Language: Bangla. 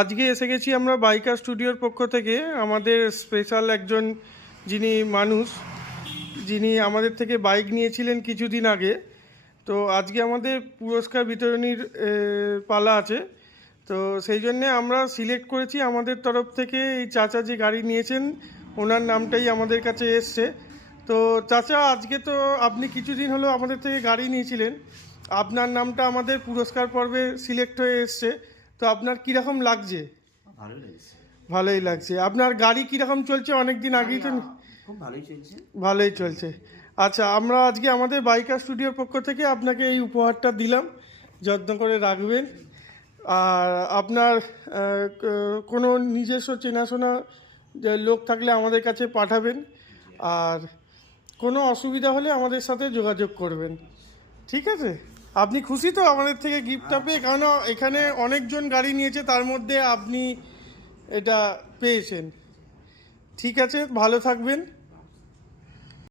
আজকে এসে গেছি আমরা বাইকার স্টুডিওর পক্ষ থেকে। আমাদের স্পেশাল একজন যিনি আমাদের থেকে বাইক নিয়েছিলেন কিছুদিন আগে। তো আজকে আমাদের পুরস্কার বিতরণীর পালা আছে। তো সেই জন্যে আমরা সিলেক্ট করেছি আমাদের তরফ থেকে এই চাচা যে গাড়ি নিয়েছেন ওনার নামটাই আমাদের কাছে এসছে। তো চাচা, আজকে তো আপনি কিছুদিন হলো আমাদের থেকে গাড়ি নিয়েছিলেন, আপনার নামটা আমাদের পুরস্কার পর্বে সিলেক্ট হয়ে এসছে। তো আপনার কীরকম লাগছে? ভালো লাগছে। ভালোই লাগছে। আপনার গাড়ি কীরকম চলছে? অনেক দিন আগেই তো। খুব ভালোই চলছে। ভালোই চলছে। আচ্ছা, আমরা আজকে আমাদের বাইকার স্টুডিওর পক্ষ থেকে আপনাকে এই উপহারটা দিলাম, যত্ন করে রাখবেন। আর আপনার কোনো নিজস্ব চেনাশোনা লোক থাকলে আমাদের কাছে পাঠাবেন। আর কোনো অসুবিধা হলে আমাদের সাথে যোগাযোগ করবেন, ঠিক আছে? আপনি খুশি তো আমাদের থেকে গিফটটা পেয়ে? কারণ এখানে অনেকজন গাড়ি নিয়েছে, তার মধ্যে আপনি এটা পেয়েছেন। ঠিক আছে, ভালো থাকবেন।